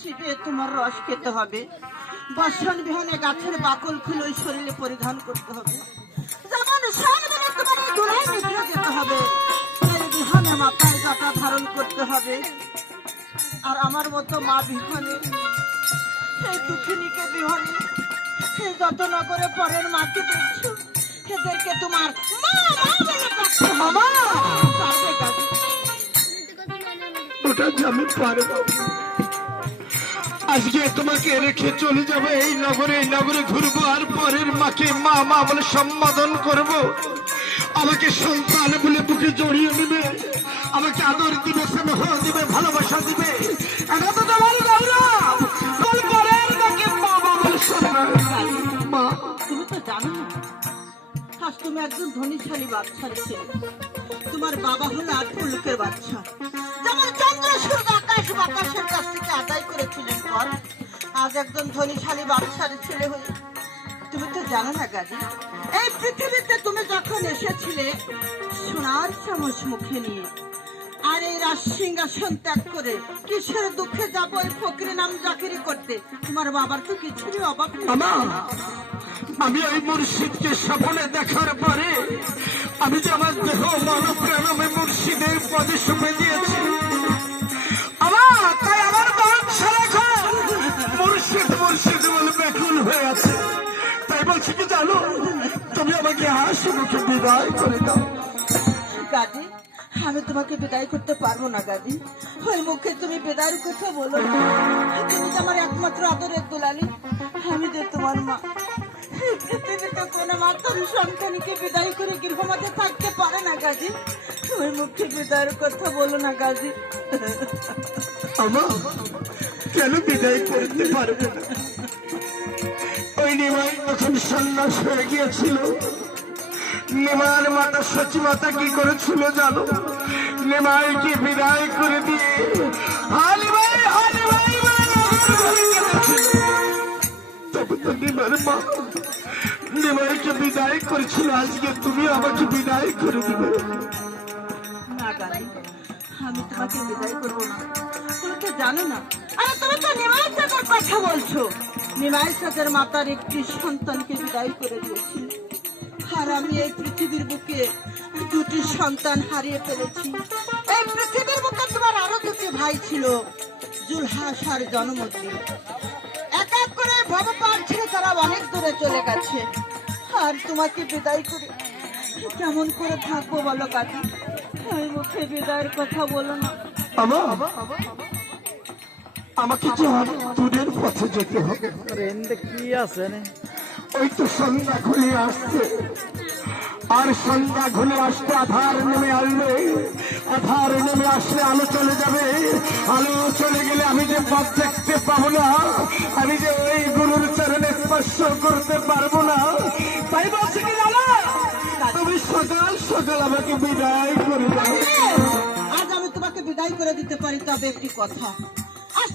চিবিয়ে তোমার রস খেতে হবে। বর্ষণ বিহনে গাছের বাকল খুলে ওই শরীরে পরিধান করতে হবে। যেমন এই মাথায় কাটা ধারণ করতে হবে। আর আমার মতো মা বিহানে সেই দুঃখিনীকে বিহানে সেই যত্ন করে পরের মাকে দেখছ, এদেরকে তোমার মা মা আমি পারব। আজকে তোমাকে রেখে চলে যাবে, এই নগরে এই নগরে ঘুরবো, আর পরের মাকে মা মা বলে সম্বোধন করব। আমাকে সন্তান বলে বুকে জড়িয়ে নেবে, আমাকে আদর দিবে, স্নেহ দিবে, ভালোবাসা দিবে। তোমার মা একজন তোমার বাবা হলো আর পুলকের বাচ্চা। যেমন চন্দ্র সূর্য আজ একজন ধনীশালী বাচ্চার ছেলে হয়ে। তুমি তো জানো না গাজি, এই পৃথিবীতে তুমি যখন এসেছিলে, সোনার চামচ মুখে নিয়ে, আর এই রাজ সিংহাসন ত্যাগ করে কিসের দুঃখে যাব এই ফকরি নাম চাকরি করতে? তোমার বাবার তো কিছুরই অভাব আমা ওই মুর্শিদকে স্বপ্নে দেখার পরে, আমি যে আমার দেহ মন প্রাণ আমি মুর্শিদের পদে শুভে দিয়েছি জানো তুমি আমাকে হাসি মুখে বিদায় করে দাও। গাদি আমি তোমাকে বিদায় করতে পারব না গাদি ওই মুখে তুমি বিদায়ের কথা বলো তুমি তো আমার একমাত্র আদরের দুলালি। আমি যে তোমার মা পৃথিবীতে কোনো মাতার সন্তানকে বিদায় করে গৃহমাঝে থাকতে পারে না গাজি ওই মুখে বিদায়ের কথা বলো না গাজি আমা কেন বিদায় করতে পারবে না? নিমাই তখন সন্ন্যাস হয়ে গিয়েছিল। নিমার মাতা সচিমাতা কি করেছিল জানো? নিমাইকে বিদায় করে দিয়ে আজকে তুমি আমাকে বিদায় করে জানো না। আরে তুমি তো নিমাই কথা বলছো। নিমাই চাঁদের মাতার একটি সন্তানকে বিদায় করে দিয়েছি। আর আমি এই পৃথিবীর বুকে দুটি সন্তান হারিয়ে ফেলেছি। এই পৃথিবীর বুকে তোমার আরও দুটি ভাই ছিল, জুলহাস আর এক এক করে ভবপাল ছেড়ে তারা অনেক দূরে চলে গেছে। আর তোমাকে বিদায় করে কেমন করে থাকব বলো কাকি? মুখে বিদায়ের কথা বলো না। আমাকে দূরের পথে যেতে হবে। কি আছে ওই তো সন্ধ্যা ঘুরে আসছে। আর সন্ধ্যা ঘুরে আসতে আধার নেমে আসবে। আধার নেমে আসলে আলো চলে যাবে। আলো চলে গেলে আমি যে পথ দেখতে পাবো না আমি যে ওই গুরুর চরণে স্পর্শ করতে পারব না। তাই বলছি কি জানো? তুমি সকাল সকাল আমাকে বিদায় করে দাও। আজ আমি তোমাকে বিদায় করে দিতে পারি তবে একটি কথা।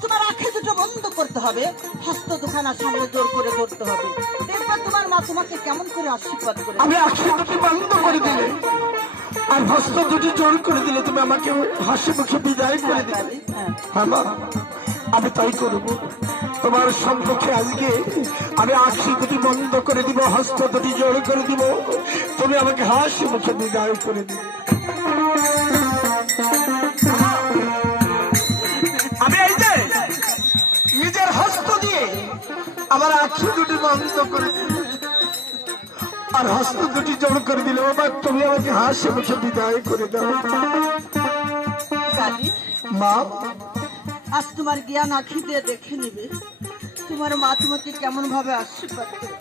তোমার আখে দুটো বন্ধ করতে হবে হস্ত দুখানা সামনে জোর করে ধরতে হবে। এরপর তোমার মা তোমাকে কেমন করে আশীর্বাদ করে? আমি আখি দুটি বন্ধ করে দিলে আর হস্ত দুটি জোর করে দিলে তুমি আমাকে হাসি মুখে বিদায় করে দিলে। হ্যাঁ আমার আমি তাই করব। তোমার সম্মুখে আজকে আমি আখি দুটি বন্ধ করে দিব হস্ত দুটি জোর করে দিব। তুমি আমাকে হাসি মুখে বিদায় করে দিবে আমার আখি দুটি বন্ধ করে আর হস্ত দুটি জোর করে দিলে। বাবা তুমি আমাকে হাসি মুখে বিদায় করে দাও। মা? আজ তোমার জ্ঞান আখি দিয়ে দেখে নিবে। তোমার মা তোমাকে কেমন ভাবে আশীর্বাদ করে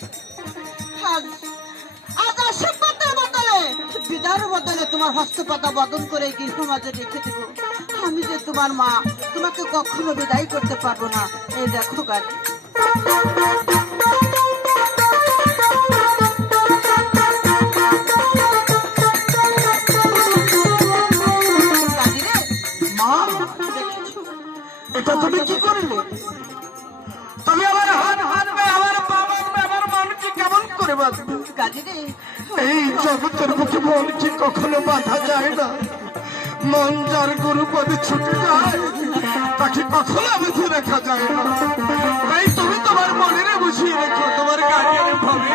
আজ আজ আশীর্বাদের বদলে বিদায়ের বদলে তোমার হস্তপাতা বদন করে গৃহ মাঝে রেখে দেব। আমি যে তোমার মা তোমাকে কখনো বিদায় করতে পারব না। এই দেখো গাড়ি? এটা তুমি কি করলে? তুমি আমার হাত হাতবে আমার পা বাঁধবে আমার মনকে কেমন করে বাঁধবে? এই জগতের মুখে মনকে কখনো বাঁধা যায় না? মন যার গুরু পদে ছুটে যায় তাকে কখনো বুঝে রাখা যায় না। তুমি তোমার মনে বুঝিয়ে রেখো তোমার গার্ডিয়ানের ভাবের